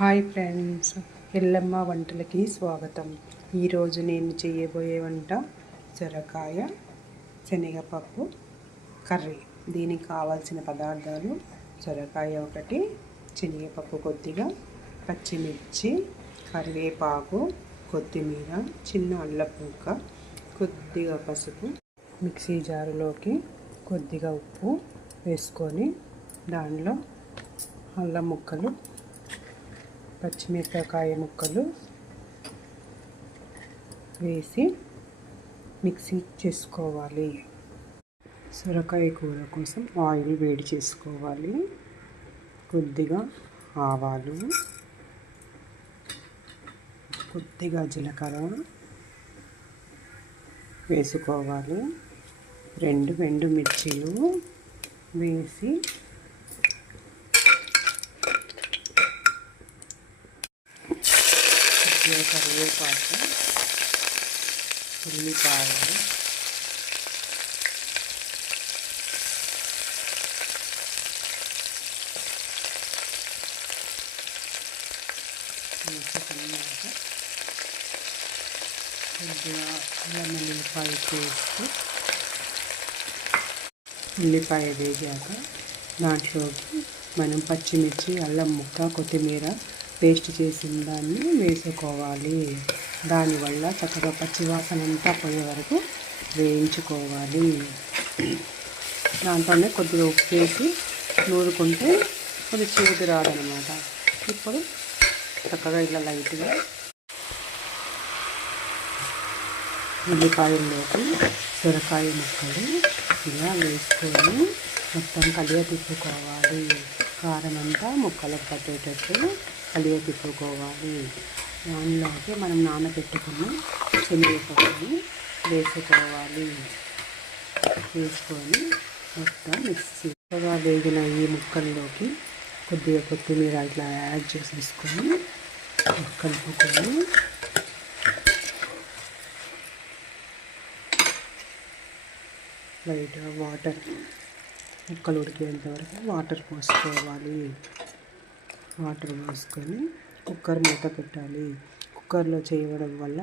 Hi friends, Yellamma వంటలకి స్వాగతం. ఈరోజు నేను చేయబోయే వంట సొరకాయ శనగపప్పు కర్రీ. దీనికి కావాల్సిన పదార్థాలు: సొరకాయ ఒకటి, శనగపప్పు కొద్దిగా, పచ్చిమిర్చి, కరివేపాకు, కొత్తిమీర, చిన్న అల్లం ముక్క, కొద్దిగా పసుపు. మిక్సీ జారులోకి కొద్దిగా ఉప్పు వేసుకొని దానిలో అల్లం ముక్కలు, పచ్చిమిరపకాయ ముక్కలు వేసి మిక్సీ చేసుకోవాలి. సొరకాయ కూర కోసం ఆయిల్ వేడి చేసుకోవాలి. కొద్దిగా ఆవాలు, కొద్దిగా జీలకర్ర వేసుకోవాలి. 2 ఎండుమిర్చీలు వేసి కరివేపాకు, ఉల్లిపాయలు, వేసుకున్నాక కొద్దిగా అల్లం వెల్లుల్లిపాయ పేస్ట్, ఉల్లిపాయ వేగాక దాంట్లోకి మనం పచ్చిమిర్చి, అల్లం ముక్క, కొత్తిమీర పేస్ట్ చేసిన దాన్ని వేసుకోవాలి. దానివల్ల చక్కగా పచ్చివాసన అంతా పోయే వరకు వేయించుకోవాలి. దాంట్లోనే కొద్దిగా ఉప్పు వేసి నూరుకుంటే కొద్దిగా చేదు రాదనమాట. ఇప్పుడు చక్కగా ఇలా లైట్గా ఉల్లిపాయల్లోకి సొరకాయ ముక్కలు ఇలా వేసుకొని మొత్తం కలియ తిప్పుకోవాలి. కారం అంతా ముక్కలకు పట్టేటట్టు కలియ తిప్పుకోవాలి. దానిలోకి మనం నానబెట్టుకున్న శనగపప్పుని వేసుకోవాలి. వేసుకొని మొత్తం మిక్సీగా వేగిన ఈ ముక్కల్లోకి కొద్దిగా కొత్తిమీర ఇట్లా యాడ్ చేసేసుకొని కలుపుకొని లైట్గా వాటర్, ముక్కలు ఉడికేంత వరకు వాటర్ పోసుకోవాలి. వాటర్ పోసుకొని కుక్కర్ మూత పెట్టాలి. కుక్కర్లో చేయడం వల్ల